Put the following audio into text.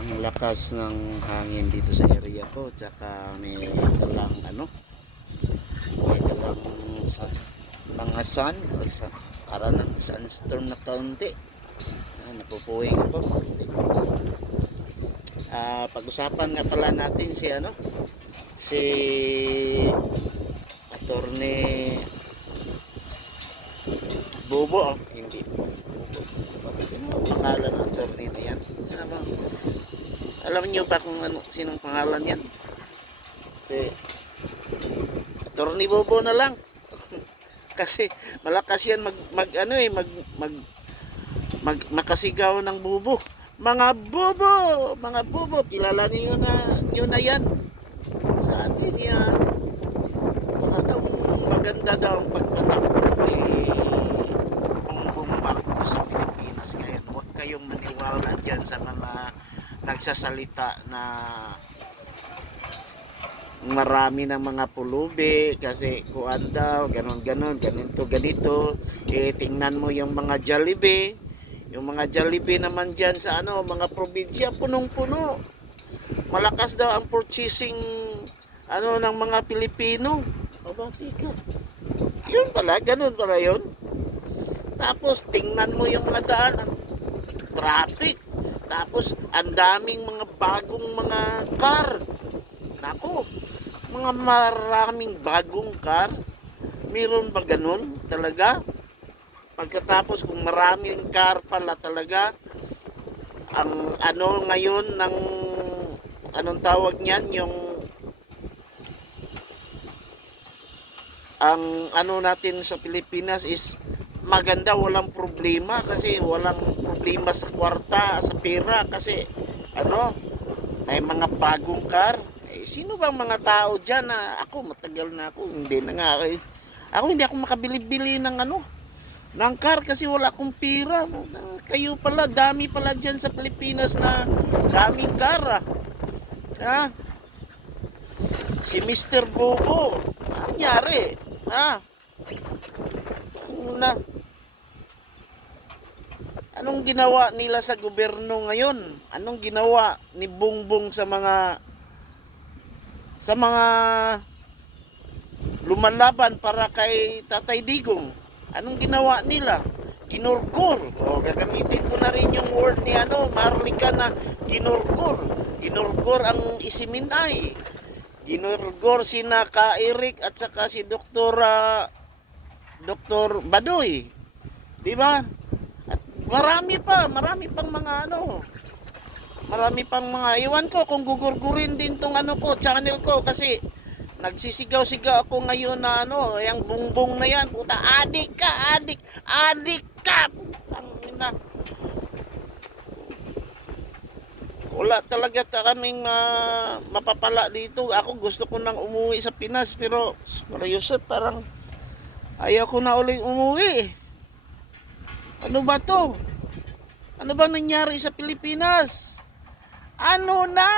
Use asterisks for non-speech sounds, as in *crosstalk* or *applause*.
ang lakas ng hangin dito sa area ko tsaka may dalang ano may dalang sa, mga sun or sa, para ng sunstorm na kaunti. Ah, napupuwing ako ah, pag-usapan nga pala natin si ano si attorney Bobo. Sino ang pangalan ng attorney na yan? Ano? Alam niyo ba kung ano, sinong pangalan yan? Si Attorney Bobo na lang. *laughs* Kasi malakas yan mag, mag ano eh, mag, mag, mag makasigaw ng bubo. Mga bubo! Mga bubo! Kilala niyo na, niyo na yan. Sabi niya, daw maganda daw ang pagpatakbo ni Bongbong Marcos sa Pilipinas. Kaya huwag kayong dyan sa mga nagsasalita na marami ng mga pulubi kasi kuan daw, ganon ganon, ganito ganito. Eh tingnan mo yung mga Jollibee, yung mga Jollibee naman dyan sa ano, mga probinsya punong-puno. Malakas daw ang purchasing ano ng mga Pilipino. Aba, tika. Yun pala, ganun pala yun. Tapos tingnan mo yung mga daan, traffic. Tapos ang daming mga bagong mga car. Nako, mga maraming bagong car. Meron ba ganun talaga? Pagkatapos kung maraming car pala talaga, ang ano ngayon ng anong tawag niyan yung ang ano natin sa Pilipinas is maganda walang problema kasi walang problema sa kwarta sa pera kasi ano may mga bagong car eh, sino bang mga tao dyan na ako matagal na ako hindi na nga eh. ako hindi ako makabili-bili ng ano ng car kasi wala akong pera kayo pala dami pala dyan sa Pilipinas na daming car ah. ha si Mr. Bobo ang nangyari ha una Anong ginawa nila sa gobyerno ngayon? Anong ginawa ni Bongbong sa mga sa mga lumalaban para kay Tatay Digong? Anong ginawa nila? Ginurgur. O gagamitin ko na rin yung word ni ano, Marlika na ginurgur. Ginurgur ang isiminay. Ginurgur si Naka Eric at saka si Dr. ah, Dr. Badoy. Di ba? Marami pa, marami pang mga ano. Marami pang mga iwan ko kung gugurgurin din tong ano ko, channel ko kasi nagsisigaw-sigaw ako ngayon na ano, yung bungbong na yan, puta, adik ka, adik, adik ka, putang ina. Wala talaga ta kaming ma- mapapala dito. Ako gusto ko nang umuwi sa Pinas pero Yusef parang ayaw ko na uling umuwi. Ano ba to? Ano ba nangyari sa Pilipinas? Ano na?